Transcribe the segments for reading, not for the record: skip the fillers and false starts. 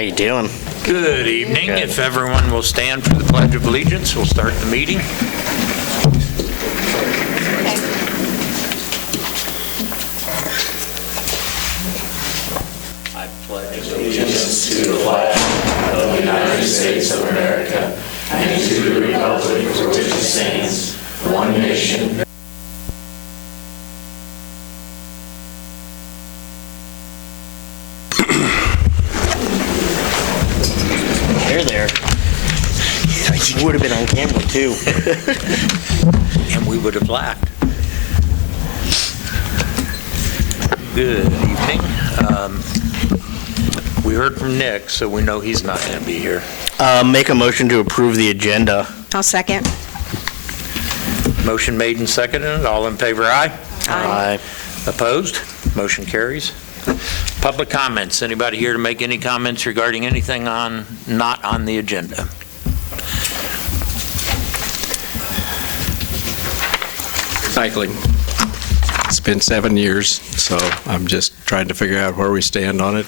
How you doing? Good evening. Good. If everyone will stand for the Pledge of Allegiance, we'll start the meeting. I pledge allegiance to the flag of the United States of America and to the republic for which it stands, one nation. There. You would have been on camera too. and we would have laughed. Good evening. We heard from Nick, so we know he's not going to be here. Make a motion to approve the agenda. I'll second. Motion made and seconded. All in favor, aye? Aye. Opposed? Motion carries. Public comments. Anybody here to make any comments regarding anything not on the agenda? Recycling. It's been 7 years, so I'm just trying to figure out where we stand on it.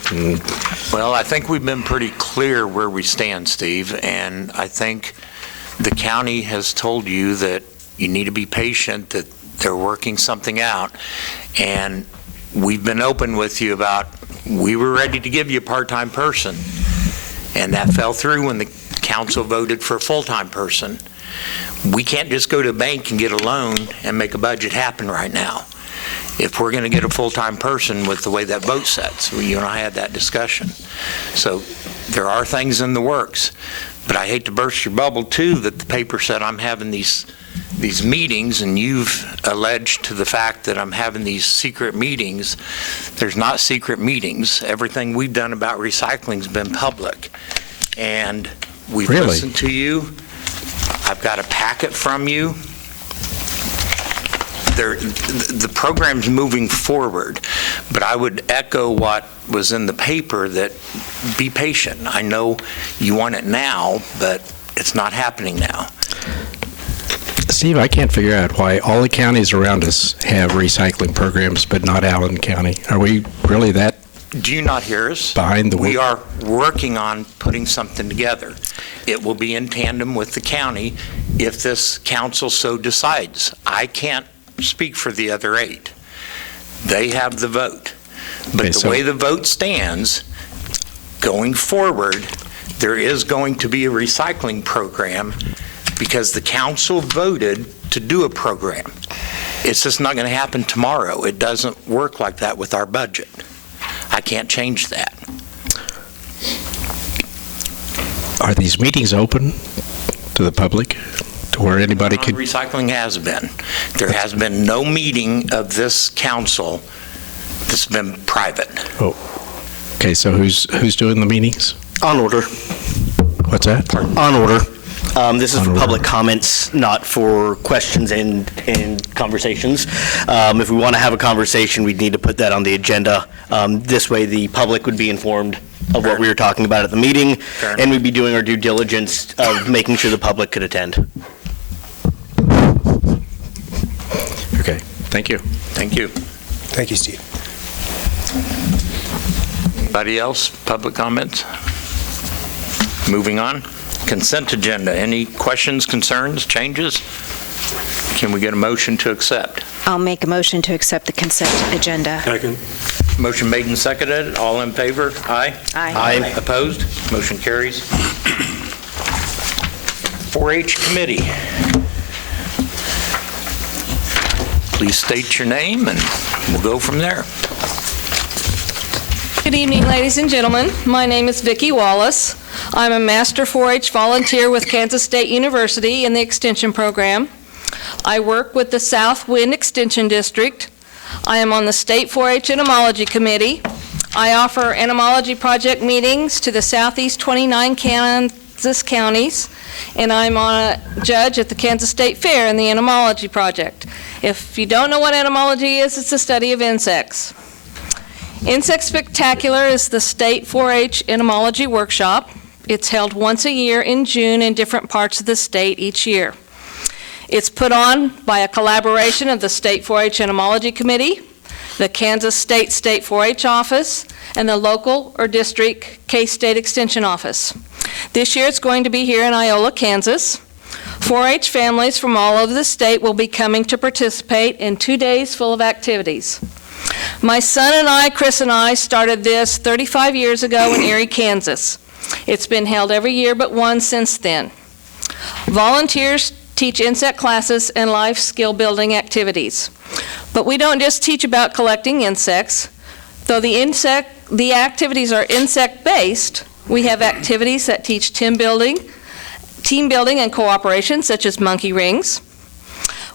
Well, I think we've been pretty clear where we stand, Steve, and I think the county has told you that you need to be patient, that they're working something out, and we've been open with you about we were ready to give you a part-time person, and that fell through when the council voted for a full-time person. We can't just go to a bank and get a loan and make a budget happen right now. If we're going to get a full-time person with the way that vote sets, you and I had that discussion. So there are things in the works, but I hate to burst your bubble too that the paper said I'm having these meetings, and you've alleged to the fact that I'm having these secret meetings. There's not secret meetings. Everything we've done about recycling's been public, and we've listened to you. I've got a packet from you. The program's moving forward, but I would echo what was in the paper, that be patient. I know you want it now, but it's not happening now. Steve, I can't figure out why all the counties around us have recycling programs, but not Allen County. Are we really that? Do you not hear us? Behind the We are working on putting something together. It will be in tandem with the county if this council so decides. I can't speak for the other 8. They have the vote. But the way the vote stands, going forward, there is going to be a recycling program because the council voted to do a program. It's just not going to happen tomorrow. It doesn't work like that with our budget. I can't change that. Are these meetings open to the public, to where anybody could? Recycling has been. There has been no meeting of this council that's been private. Oh, okay. So who's doing the meetings? On order. What's that? Pardon? On order. This is for public comments, not for questions and conversations. If we want to have a conversation, we'd need to put that on the agenda. This way the public would be informed of what we were talking about at the meeting, and we'd be doing our due diligence of making sure the public could attend. Okay, thank you. Thank you. Thank you, Steve. Anybody else? Public comments? Moving on. Consent agenda. Any questions, concerns, changes? Can we get a motion to accept? I'll make a motion to accept the consent agenda. Second. Motion made and seconded. All in favor? Aye. Aye. Opposed? Motion carries. 4-H committee. Please state your name and we'll go from there. Good evening, ladies and gentlemen. My name is Vicki Wallace. I'm a Master 4-H volunteer with Kansas State University in the Extension program. I work with the South Wind Extension District. I am on the State 4-H Entomology Committee. I offer entomology project meetings to the Southeast 29 Kansas counties, and I'm a judge at the Kansas State Fair in the entomology project. If you don't know what entomology is, it's the study of insects. Insect Spectacular is the State 4-H Entomology Workshop. It's held once a year in June in different parts of the state each year. It's put on by a collaboration of the State 4-H Entomology Committee, the Kansas State 4-H office, and the local or district K-State Extension office. This year it's going to be here in Iola, Kansas. 4-H families from all over the state will be coming to participate in 2 days full of activities. My son and I, Chris and I, started this 35 years ago in Erie, Kansas. It's been held every year but one since then. Volunteers teach insect classes and life skill building activities. But we don't just teach about collecting insects. Though the activities are insect-based, we have activities that teach team building and cooperation, such as monkey rings.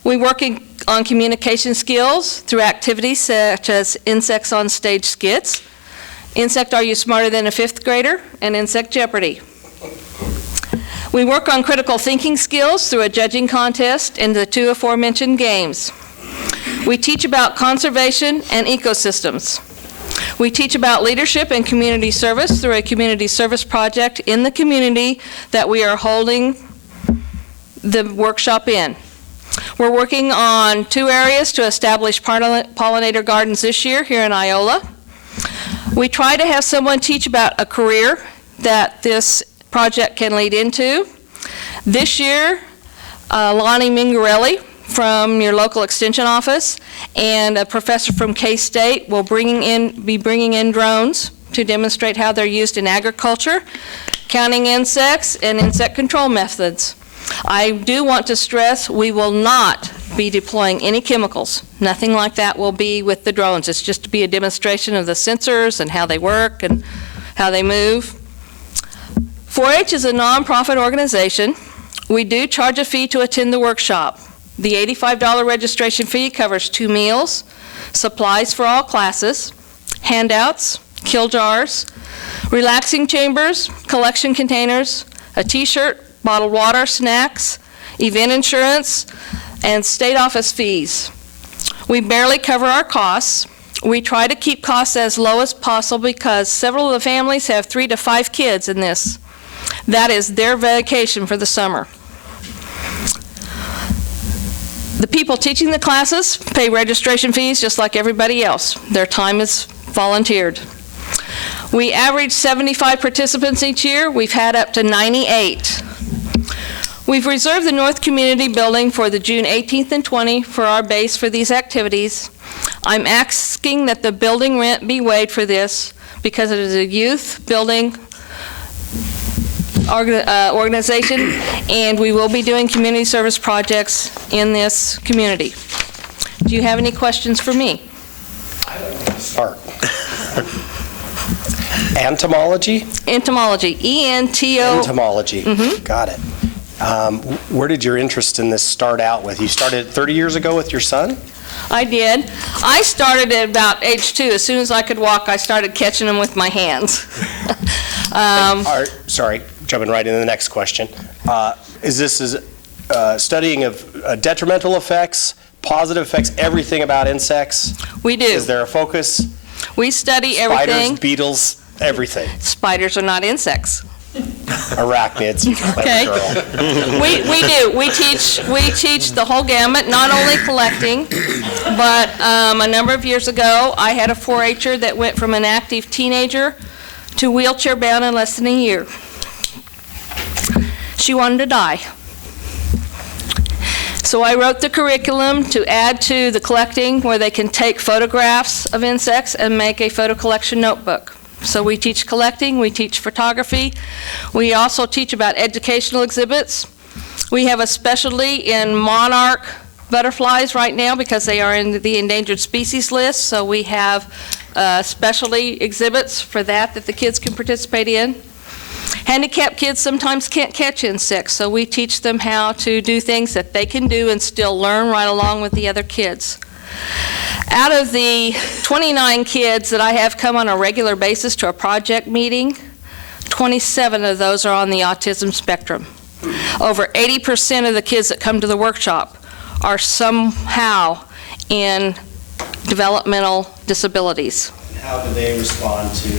We work on communication skills through activities such as Insects on Stage skits, Insect Are You Smarter Than a Fifth Grader, and Insect Jeopardy. We work on critical thinking skills through a judging contest and the 2 aforementioned games. We teach about conservation and ecosystems. We teach about leadership and community service through a community service project in the community that we are holding the workshop in. We're working on 2 areas to establish pollinator gardens this year here in Iola. We try to have someone teach about a career that this project can lead into. This year, Lonnie Mingarelli from your local extension office and a professor from K-State will be bringing in drones to demonstrate how they're used in agriculture, counting insects, and insect control methods. I do want to stress we will not be deploying any chemicals. Nothing like that will be with the drones. It's just to be a demonstration of the sensors and how they work and how they move. 4-H is a nonprofit organization. We do charge a fee to attend the workshop. The $85 registration fee covers 2 meals, supplies for all classes, handouts, kill jars, relaxing chambers, collection containers, a t-shirt, bottled water, snacks, event insurance, and state office fees. We barely cover our costs. We try to keep costs as low as possible because several of the families have 3 to 5 kids in this. That is their vacation for the summer. The people teaching the classes pay registration fees just like everybody else. Their time is volunteered. We average 75 participants each year. We've had up to 98. We've reserved the North Community Building for the June 18th and 20th for our base for these activities. I'm asking that the building rent be waived for this because it is a youth building organization, and we will be doing community service projects in this community. Do you have any questions for me? Start. Entomology? Entomology, E-N-T-O. Entomology. Got it. Where did your interest in this start out with? You started 30 years ago with your son? I did. I started at about age 2. As soon as I could walk, I started catching them with my hands. Sorry, jumping right into the next question. Is this studying of detrimental effects, positive effects, everything about insects? We do. Is there a focus? We study everything. Spiders, beetles, everything. Spiders are not insects. Arachnids, you clever Okay. girl. We do. We teach the whole gamut, not only collecting, but a number of years ago, I had a 4-H'er that went from an active teenager to wheelchair bound in less than a year. She wanted to die. So I wrote the curriculum to add to the collecting where they can take photographs of insects and make a photo collection notebook. So we teach collecting, we teach photography. We also teach about educational exhibits. We have a specialty in monarch butterflies right now because they are in the endangered species list. So we have specialty exhibits for that the kids can participate in. Handicapped kids sometimes can't catch insects, so we teach them how to do things that they can do and still learn right along with the other kids. Out of the 29 kids that I have come on a regular basis to a project meeting, 27 of those are on the autism spectrum. Over 80% of the kids that come to the workshop are somehow in developmental disabilities. How do they respond to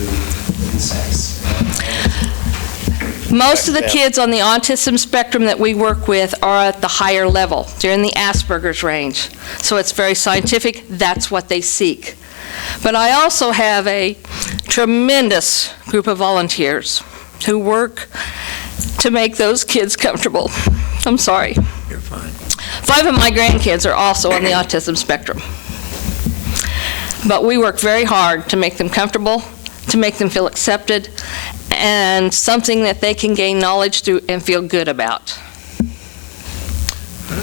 insects? Most of the kids on the autism spectrum that we work with are at the higher level. They're in the Asperger's range. So it's very scientific. That's what they seek. But I also have a tremendous group of volunteers who work to make those kids comfortable. I'm sorry. You're fine. 5 of my grandkids are also on the autism spectrum. But we work very hard to make them comfortable, to make them feel accepted, and something that they can gain knowledge through and feel good about.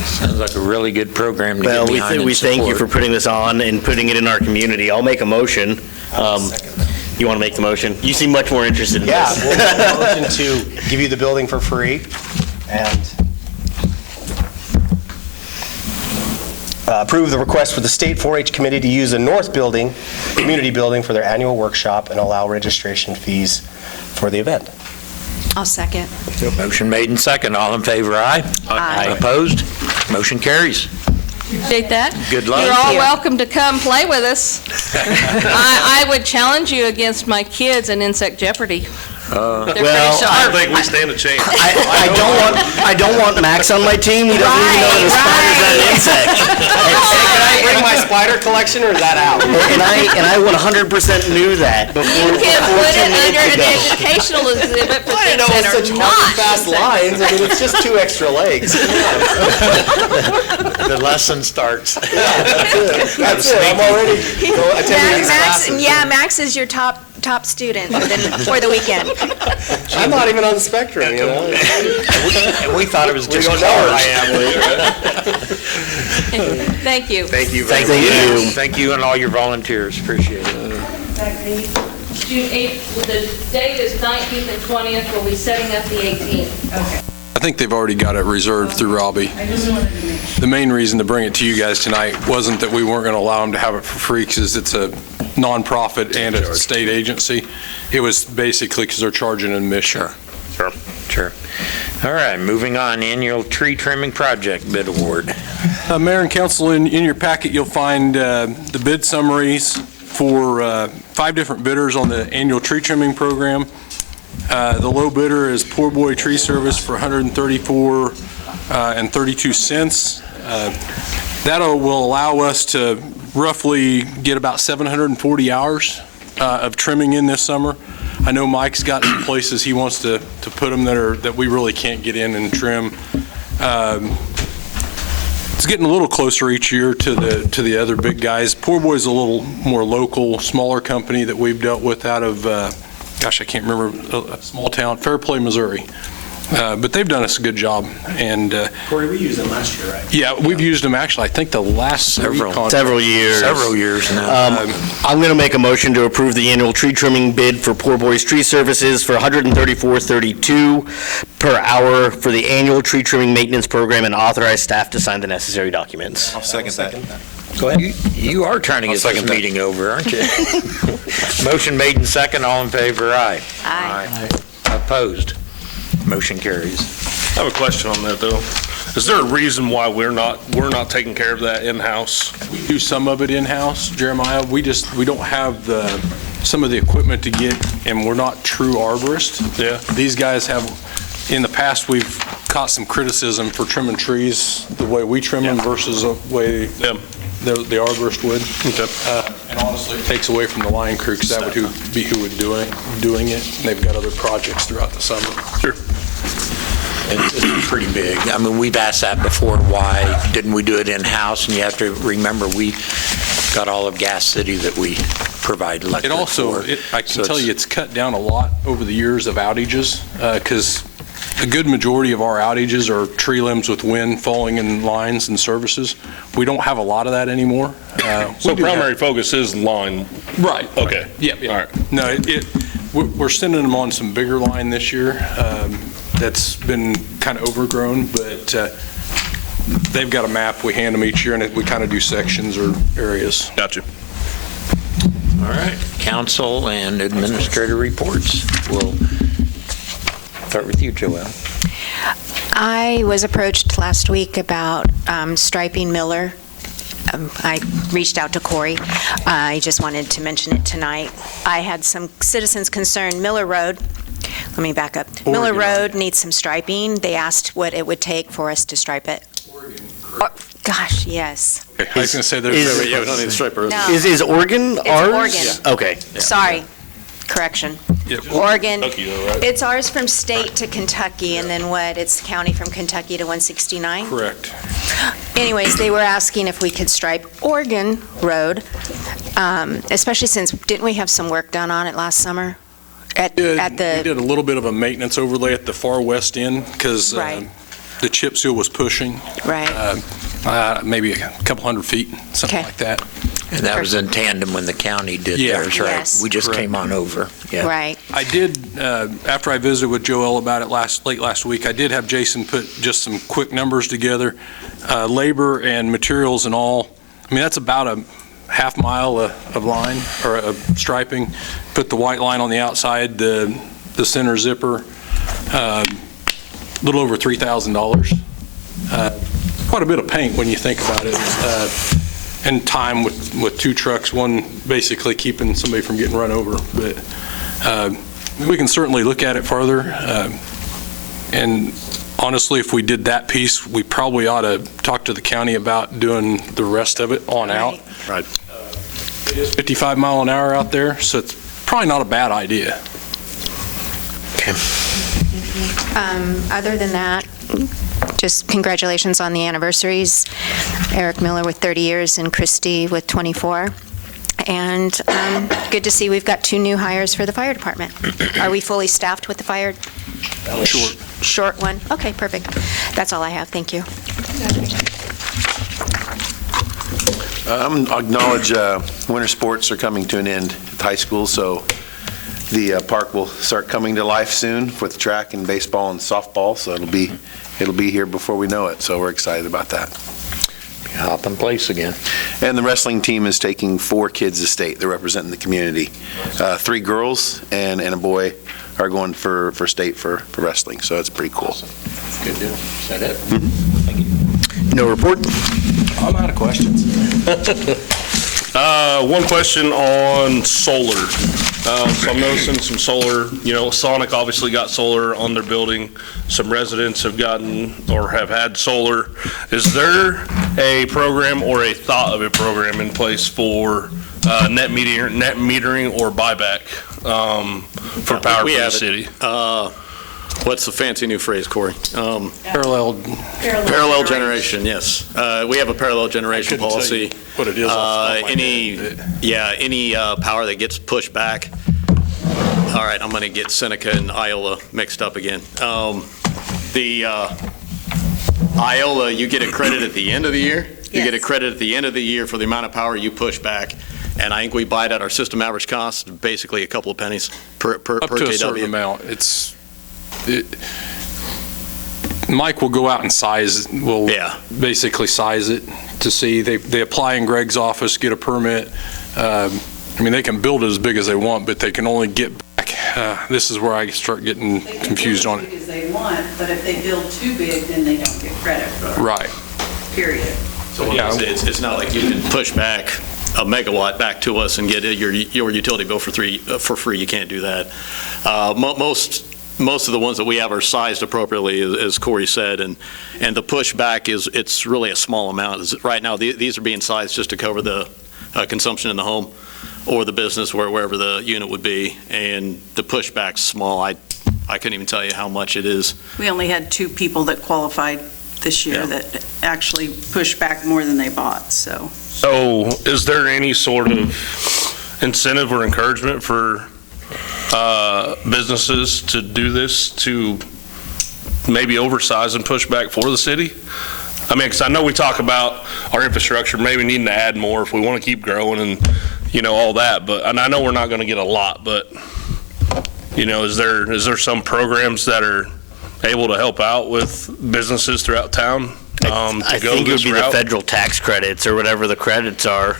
Sounds like a really good program to Well, get behind we and thank you support. for putting this on and putting it in our community. I'll make a motion. You want to make the motion? You seem much more interested in Yeah, this. we'll make a motion to give you the building for free and approve the request for the State 4-H Committee to use a north building, community building, for their annual workshop and allow registration fees for the event. I'll second. Motion made and second. All in favor, aye? Aye. Opposed? Motion carries. Appreciate that. Good luck. You're all you. welcome to come play with us. I would challenge you against my kids in Insect Jeopardy. They're pretty well, sharp. we stand a chance. I don't want Max on my team. He doesn't even know that a spider's not an insect. Can I bring my spider collection, or is that out? And I 100% knew that before. You can put it 14 under minutes an ago. educational exhibit for I didn't things know it that was such are hard and not. fast lines. I mean, it's just 2 extra legs. The lesson starts. That's it. I'm already attending these classes. Max is your top student for the weekend. I'm not even on the spectrum, you know? We thought it was just don't cars. know. Thank you. Thank you. Thank you. Thank you and all your volunteers. Appreciate it. June 8th, the date is 19th and 20th. We'll be setting up the 18th. I think they've already got it reserved through Robbie. The main reason to bring it to you guys tonight wasn't that we weren't going to allow them to have it for free, because it's a nonprofit and a state agency. It was basically because they're charging admission. Sure. All right, moving on. Annual tree trimming project bid award. Mayor and council, in your packet, you'll find the bid summaries for 5 different bidders on the annual tree trimming program. The low bidder is Poor Boy Tree Service for $134.32. That will allow us to roughly get about 740 hours of trimming in this summer. I know Mike's got some places he wants to put them that we really can't get in and trim. It's getting a little closer each year to the other big guys. Poor Boy's a little more local, smaller company that we've dealt with out of gosh, I can't remember, a small town, Fairplay, Missouri. But they've done us a good job. And Corey, we used them last year, right? yeah, we've used them actually, I think the last Several years. Several years now. I'm going to make a motion to approve the annual tree trimming bid for Poor Boys Tree Services for $134.32 per hour for the annual tree trimming maintenance program, and authorize staff to sign the necessary documents. I'll second that. Go ahead. You are trying to get this meeting over, aren't you? Motion made and second. All in favor, aye. Aye. Opposed? Motion carries. I have a question on that, though. Is there a reason why we're not taking care of that in-house? We do some of it in-house, Jeremiah. We don't have some of the equipment to get, and we're not true arborists. Yeah. These guys have, in the past, we've caught some criticism for trimming trees the way we trim them versus the way the arborist would. Okay. And honestly, it takes away from the line crew, because that would be who would doing it. And they've got other projects throughout the summer. Sure. It's pretty big. I mean, we've asked that before, why didn't we do it in-house? And you have to remember, we got all of Gas City that we provide electric It also, for. I can tell you, it's cut down a lot over the years of outages, because a good majority of our outages are tree limbs with wind falling in lines and services. We don't have a lot of that anymore. So primary focus is line. Right. Okay. Yeah. All right. No, we're sending them on some bigger line this year that's been kind of overgrown, but they've got a map. We hand them each year, and we kind of do sections or areas. Gotcha. All right. Council and administrator reports. We'll start with you, Joelle. I was approached last week about striping Miller. I reached out to Corey. I just wanted to mention it tonight. I had some citizens concerned. Miller Road, let me back up. Miller Road needs some striping. They asked what it would take for us to stripe it. Gosh, yes. I was going to say, there's, Is- Yeah, we don't need to stripe roads. No. Is Oregon ours? Oregon. Okay. Sorry, correction. yeah, Oregon, Kentucky though, right? it's ours from state to Kentucky, and then what? It's county from Kentucky to 169? correct. Anyways, they were asking if we could stripe Oregon Road, especially since, didn't we have some work done on it last summer? At We the, did a little bit of a maintenance overlay at the far west end because Right. the chip seal was pushing, right, maybe a couple hundred feet, something Okay. like that. And that was in tandem when the county did Yeah. theirs, right? Yes. We just Correct. came on over. Yeah. right. I did, after I visited with Joel about it late last week, I did have Jason put just some quick numbers together, labor and materials and all. I mean, that's about a half mile of line, or of striping. Put the white line on the outside, the center zipper, a little over $3,000. Quite a bit of paint when you think about it. And time with two trucks, one basically keeping somebody from getting run over. But we can certainly look at it further. And honestly, if we did that piece, we probably ought to talk to the county about doing the rest of it on out. Right. It is 55 mile an hour out there, so it's probably not a bad idea. Other than that, just congratulations on the anniversaries. Eric Miller with 30 years and Christy with 24. And good to see we've got 2 new hires for the fire department. Are we fully staffed with the fire? Short. Short one? Okay, perfect. That's all I have. Thank you. Acknowledge winter sports are coming to an end at the high school, so the park will start coming to life soon with track and baseball and softball, so it'll be here before we know it, so we're excited about that. Hop in place again. And the wrestling team is taking 4 kids to state. They're representing the community. 3 girls and a boy are going for state for wrestling, so it's pretty cool. Good deal. Is that it? No report? I'm out of questions. One question on solar. So I'm noticing some solar, Sonic obviously got solar on their building. Some residents have gotten or have had solar. Is there a program or a thought of a program in place for net metering or buyback for power for the city? What's the fancy new phrase, Corey? Parallel. Parallel generation, yes. We have a parallel generation couldn't tell policy. you what it is off the top of my head. Any power that gets pushed back. All right, I'm going to get Seneca and Iola mixed up again. The Iola, you get a credit at the end of the year. You get a credit at the end of the year for the amount of power you push back. And I think we buy it at our system average cost, basically a couple of pennies per Up to a certain kW. amount. Mike will go out and will basically size it to see. They apply in Greg's office, get a permit. They can build it as big as they want, but they can only get back. This is where I start getting confused on it. They can build as big as they want, but if they build too big, then they don't get credit for it. Right. Period. So it's not like you can push back a megawatt back to us and get your utility bill for free. You can't do that. Most of the ones that we have are sized appropriately, as Corey said, and the pushback it's really a small amount. Right now, these are being sized just to cover the consumption in the home or the business, wherever the unit would be, and the pushback's small. I couldn't even tell you how much it is. We only had 2 people that qualified this year that actually pushed back more than they bought, so. So is there any sort of incentive or encouragement for businesses to do this, to maybe oversize and push back for the city? Because I know we talk about our infrastructure, maybe needing to add more if we want to keep growing and, all that, and I know we're not going to get a lot, but, is there some programs that are able to help out with businesses throughout town? I think it would be the federal tax credits or whatever the credits are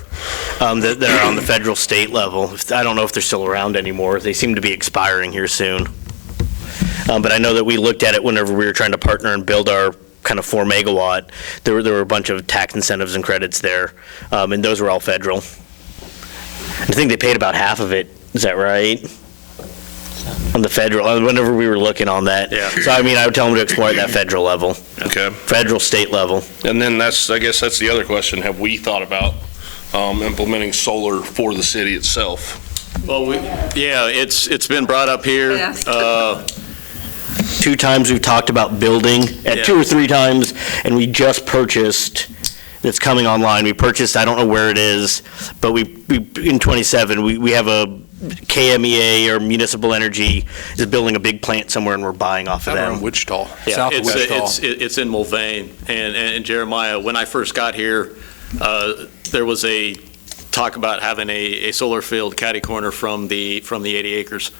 that are on the federal state level. I don't know if they're still around anymore. They seem to be expiring here soon. But I know that we looked at it whenever we were trying to partner and build our kind of 4 megawatt. There were a bunch of tax incentives and credits there, and those were all federal. I think they paid about half of it. Is that right? On the federal, whenever we were looking on that. Yeah. So, I mean, I would tell them to explore it at that federal level, Okay. federal, state level. And then I guess that's the other question. Have we thought about implementing solar for the city itself? Well, it's been brought up here. Yes. 2 times we've talked about building, Yeah. 2 or 3 times, and we just purchased, that's coming online, we purchased, I don't know where it is, but we in 27, we have a KMEA or Municipal Energy is building a big plant somewhere, and we're buying off of Down around them. Wichita, Yeah, south of Wichita. it's in Mulvane. And Jeremiah, when I first got here, there was a talk about having a solar field catty corner from the 80 acres.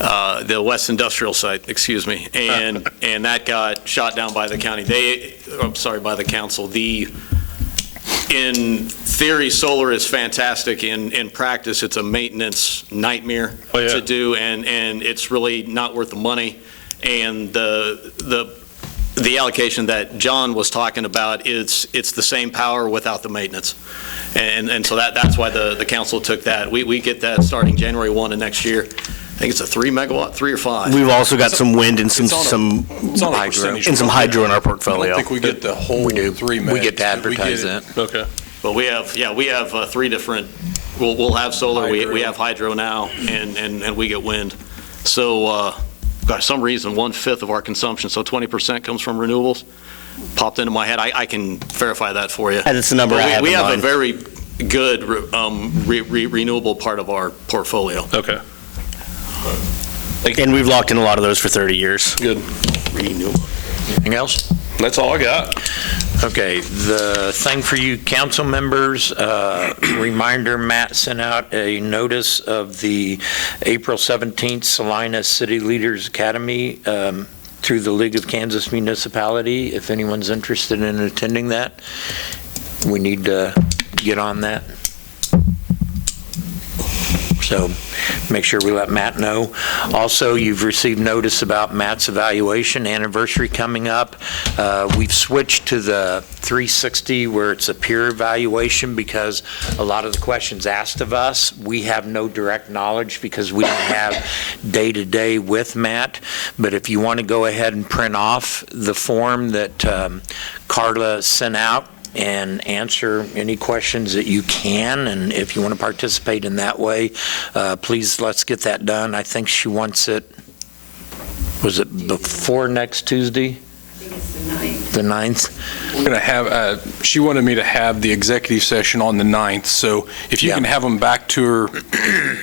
The West Industrial site, excuse me, and that got shot down by the county. By the council. In theory, solar is fantastic. In practice, it's a maintenance nightmare to do, and it's really not worth the money. And the allocation that John was talking about, it's the same power without the maintenance. And so that's why the council took that. We get that starting January 1 of next year. I think it's a 3 megawatt, 3 or 5. We've also got some wind and some It's on a percentage. and some hydro in our I don't portfolio. think we get the whole 3 megs. We get to but advertise get that. Okay. But we have 3 different, we'll have solar, we Hydro. have hydro now, and we get wind. So, for some reason, 1/5 of our consumption, so 20% comes from renewables, popped into my head. I can verify that for you. And it's the number I have We in have a mind. very good renewable part of our portfolio. Okay. And we've locked in a lot of those for 30 years. Good. Anything else? That's all I got. Okay, the thing for you council members, reminder, Matt sent out a notice of the April 17th Salina City Leaders Academy through the League of Kansas Municipality. If anyone's interested in attending that, we need to get on that. So make sure we let Matt know. Also, you've received notice about Matt's evaluation anniversary coming up. We've switched to the 360 where it's a peer evaluation because a lot of the questions asked of us, we have no direct knowledge because we don't have day-to-day with Matt. But if you want to go ahead and print off the form that Carla sent out, and answer any questions that you can, and if you want to participate in that way, please let's get that done. I think she wants it, was it before next Tuesday? I think it's the 9th. The 9th? We're going to have, she wanted me to have the executive session on the 9th, so if you Yeah. can have them back to her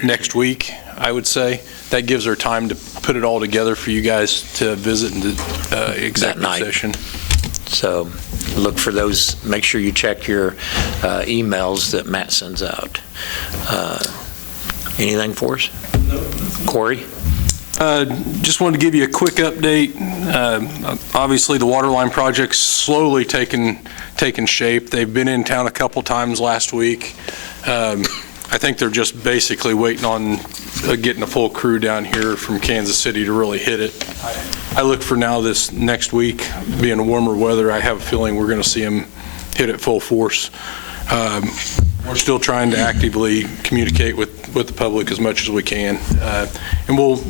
next week, I would say, that gives her time to put it all together for you guys to visit in the executive night. session. So look for those, make sure you check your emails that Matt sends out. Anything for us? No. Corey? Just wanted to give you a quick update. Obviously, the water line project's slowly taking shape. They've been in town a couple times last week. I think they're just basically waiting on getting a full crew down here from Kansas City to really hit it. I look for now this next week, being warmer weather, I have a feeling we're going to see them hit it full force. We're still trying to actively communicate with the public as much as we can. And we'll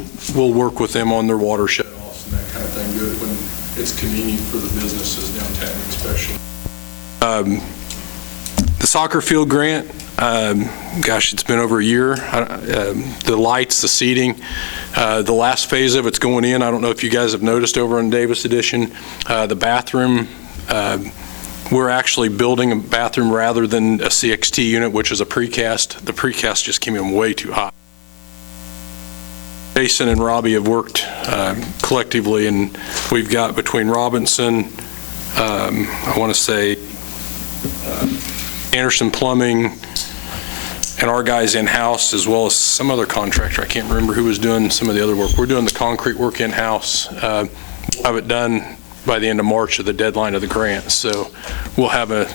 work with them on their water shutoffs and that kind of thing, good when it's convenient for the businesses downtown especially. The soccer field grant, gosh, it's been over a year. The lights, the seating, the last phase of it's going in. I don't know if you guys have noticed over in Davis Edition, the bathroom, we're actually building a bathroom rather than a CXT unit, which is a precast. The precast just came in way too high. Jason and Robbie have worked collectively, and we've got between Robinson, I want to say Anderson Plumbing, and our guys in-house, as well as some other contractor. I can't remember who was doing some of the other work. We're doing the concrete work in-house. We'll have it done by the end of March of the deadline of the grant. So we'll have a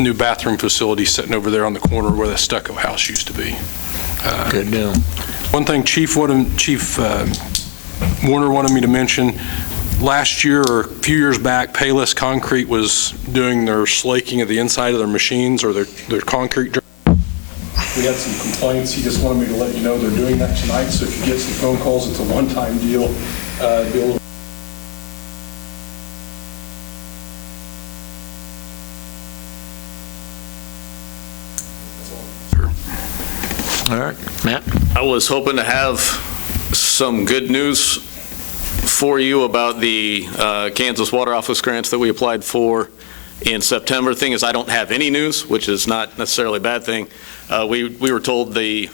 new bathroom facility sitting over there on the corner where the stucco house used to be. Good deal. One thing Chief Warner wanted me to mention, last year or a few years back, Payless Concrete was doing their slaking of the inside of their machines or their concrete. We had some complaints. He just wanted me to let you know they're doing that tonight, so if you get some phone calls, it's a one-time deal. It'll be a little All right, Matt? I was hoping to have some good news for you about the Kansas Water Office grants that we applied for in September. Thing is, I don't have any news, which is not necessarily a bad thing. We were told we'd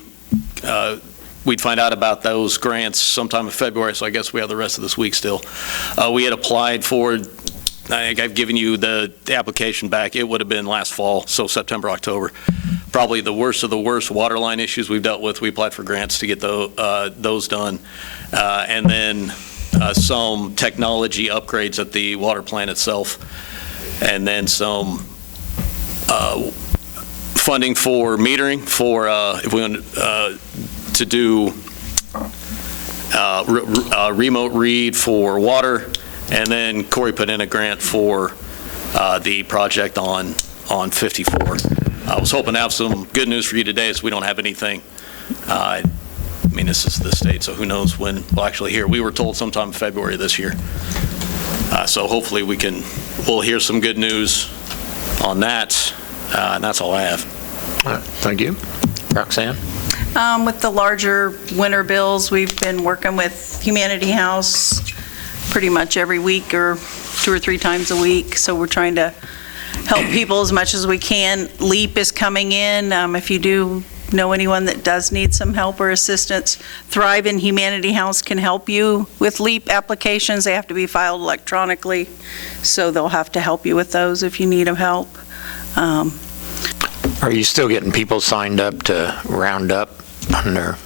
find out about those grants sometime in February, so I guess we have the rest of this week still. We had applied for, I've given you the application back. It would have been last fall, so September, October. Probably the worst of the worst water line issues we've dealt with. We applied for grants to get those done. And then some technology upgrades at the water plant itself. And then some funding for metering for if we want to do remote read for water. And then Corey put in a grant for the project on 54. I was hoping to have some good news for you today, as we don't have anything. I mean, this is the state, so who knows when we'll actually hear. We were told sometime in February this year. So hopefully we'll hear some good news on that, and that's all I have. All right, thank you. Roxanne? With the larger winter bills, we've been working with Humanity House pretty much every week or 2 or 3 times a week, so we're trying to help people as much as we can. LEAP is coming in. If you do know anyone that does need some help or assistance, Thrive and Humanity House can help you with LEAP applications. They have to be filed electronically, so they'll have to help you with those if you need them help. Are you still getting people signed up to round up on their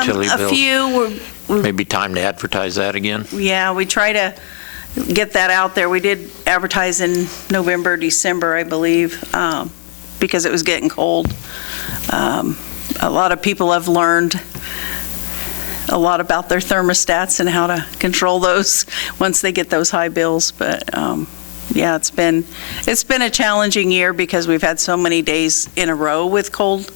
utility bills? A few. Maybe time to advertise that again? Yeah, we try to get that out there. We did advertise in November, December, I believe, because it was getting cold. A lot of people have learned a lot about their thermostats and how to control those once they get those high bills. But yeah, it's been a challenging year because we've had so many days in a row with cold.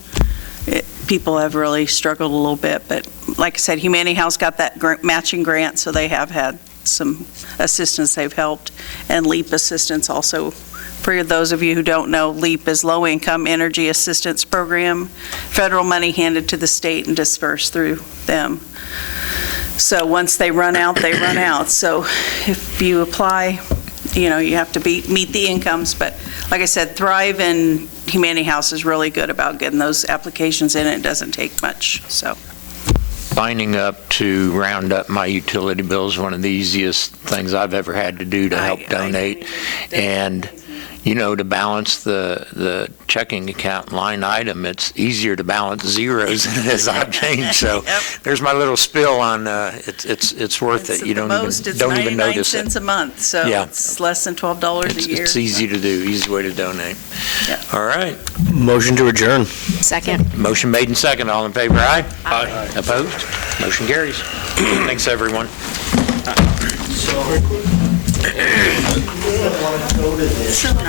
People have really struggled a little bit. But like I said, Humanity House got that matching grant, so they have had some assistance they've helped, and LEAP assistance also. For those of you who don't know, LEAP is Low Income Energy Assistance Program, federal money handed to the state and dispersed through them. So once they run out, they run out. So if you apply, you have to meet the incomes. But like I said, Thrive and Humanity House is really good about getting those applications in. It doesn't take much. So Signing up to round up my utility bill is one of the easiest things I've ever had to do to help donate. And to balance the checking account line item, it's easier to balance zeros than it is odd change. So there's my little spill on it's worth it. You don't even notice it. It's 99 cents a month, so it's less than $12 a year. It's easy to do, easy way to donate. Yeah. All right. Motion to adjourn. Second. Motion made and second. All in favor, aye? Aye. Opposed? Motion carries. Thanks, everyone. So nice.